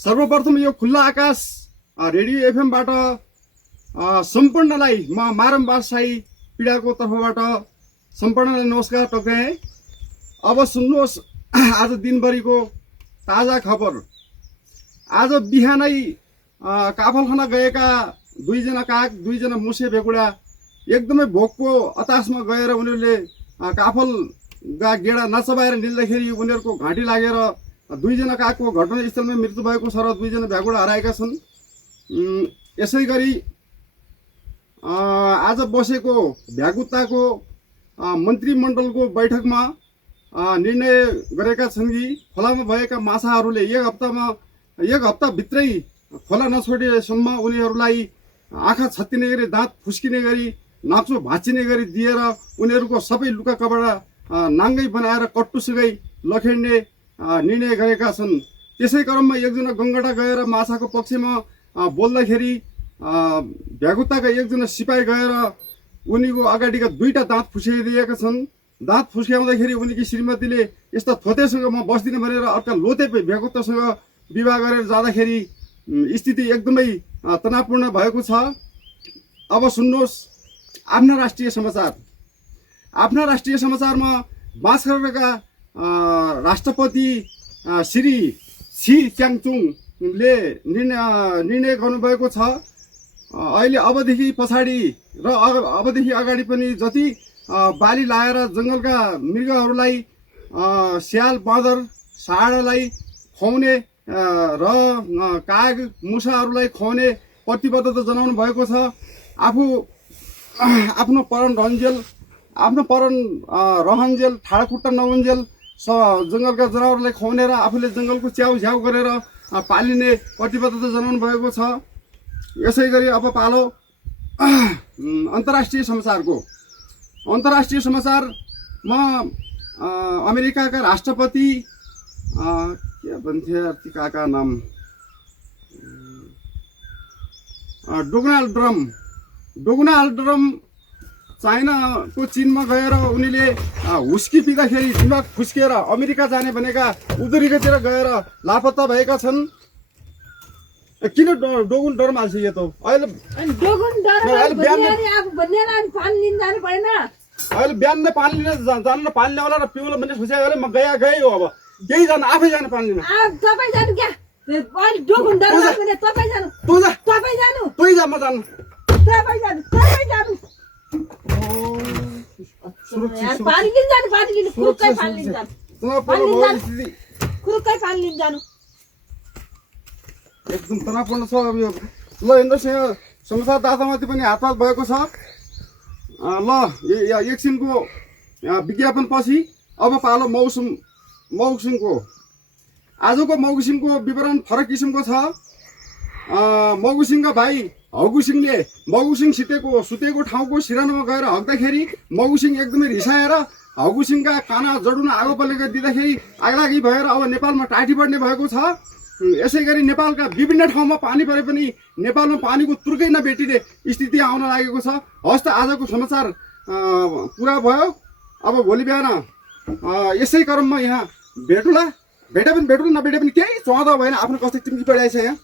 सर्वप्रथम यो खुल्ला आकाश रेडियो एफएमबाट सम्पूर्णलाई म मारम बादशाही पीडाको तर्फबाट सम्पूर्णलाई नमस्कार टक्राएँ। अब सुन्नुहोस् आज दिनभरिको ताजा खबर। आज बिहानै काफलखाना गएका दुईजना काग, दुईजना मुसे भेकुडा एकदमै भोकको अतासमा गएर उनीहरूले काफलका गेडा नचबाएर निल्दाखेरि उनीहरूको घाँटी लागेर दुईजना कागको घटनास्थलमै मृत्यु भएको छ र दुईजना भ्याकुडा हराएका छन्। यसै गरी आज बसेको भ्याकुताको मन्त्रीमण्डलको बैठकमा निर्णय गरेका छन् कि खोलामा भएका माछाहरूले एक हप्ताभित्रै खोला नछोडेसम्म उनीहरूलाई आँखा छत्तिने गरी, दाँत फुस्किने गरी, नाप्चो भाँचिने गरी दिएर उनीहरूको सबै लुका कपडा नाङ्गै बनाएर कट्टुसुकै लखेड्ने निर्णय गरेका छन्। त्यसै क्रममा एकजना गङ्गटा गएर माछाको पक्षमा बोल्दाखेरि भ्याकुताका एकजना सिपाही गएर उनीको अगाडिका दुईटा दाँत फुस्काइदिएका छन्। दाँत फुस्क्याउँदाखेरि उनीकी श्रीमतीले यस्ता थोतेसँग म बस्दिनँ भनेर अर्का लोते भ्याकुतासँग विवाह गरेर जाँदाखेरि स्थिति एकदमै तनावपूर्ण भएको छ। अब सुन्नुहोस् आफ्ना राष्ट्रिय समाचार। आफ्ना राष्ट्रिय समाचारमा बाँसकाका राष्ट्रपति श्री सी च्याङचुङले निर्णय गर्नुभएको छ। अहिले अबदेखि पछाडि र अबदेखि अगाडि पनि जति बाली लाएर जङ्गलका मृगहरूलाई स्याल, बाँदर, साँडालाई खुवाउने र काग, मुसाहरूलाई खुवाउने प्रतिबद्धता जनाउनु भएको छ। आफ्नो परन रहन्जेल ठाडाखुट्टा नहुन्जेल जङ्गलका जनावरलाई खुवाउने र आफूले जङ्गलको च्याउ गरेर पालिने प्रतिबद्धता जनाउनु भएको छ। यसै गरी अब पालो अन्तर्राष्ट्रिय समाचारको। अन्तर्राष्ट्रिय समाचारमा अमेरिकाका राष्ट्रपति के भन्थे काका नाम, डोनाल्ड ट्रम्प चाइनाको चीनमा गएर उनीले हुस्की पिँदाखेरि दिमाग फुस्किएर अमेरिका जाने भनेका उदुरीतिर गएर लापत्ता भएका छन्। किन डोगुन डर माल्छ यो त? अहिले बिहान नै पानी लिन जानु र पानी ल्याउला र पिउला भन्ने सोचेको म गए हो। अब केही जानु, आफै जानु पानी लिन। तै जा, म जानु। एकदम तनावपूर्ण छ। ल हेर्नुहोस् यहाँ संसारदातामाथि पनि हातपात भएको छ। ल एकछिनको विज्ञापन पछि अब पालो मौसमको। आजको मौसमको विवरण फरक किसिमको छ। मौसमका भाइ हौगुसिङले मौगुसिङ सुतेको ठाउँको सिरानामा गएर हग्दाखेरि मौगुसिङ एकदमै रिसाएर हौगुसिङका काना जडुन आगो बलेर दिँदाखेरि आगलागी भएर अब नेपालमा टाटी बढ्ने भएको छ। यसै गरी नेपालका विभिन्न ठाउँमा पानी परे पनि नेपालमा पानीको तुर्कै नभेटिने स्थिति आउन लागेको छ। हस् त आजको समाचार पुरा भयो। अब भोलि बिहान यसै क्रममा यहाँ भेटौँला। भेटे पनि भेटौँ, नभेटे पनि केही चुहाउँदा भएन। आफ्नो कस्तो टिम्की पढाइछ यहाँ।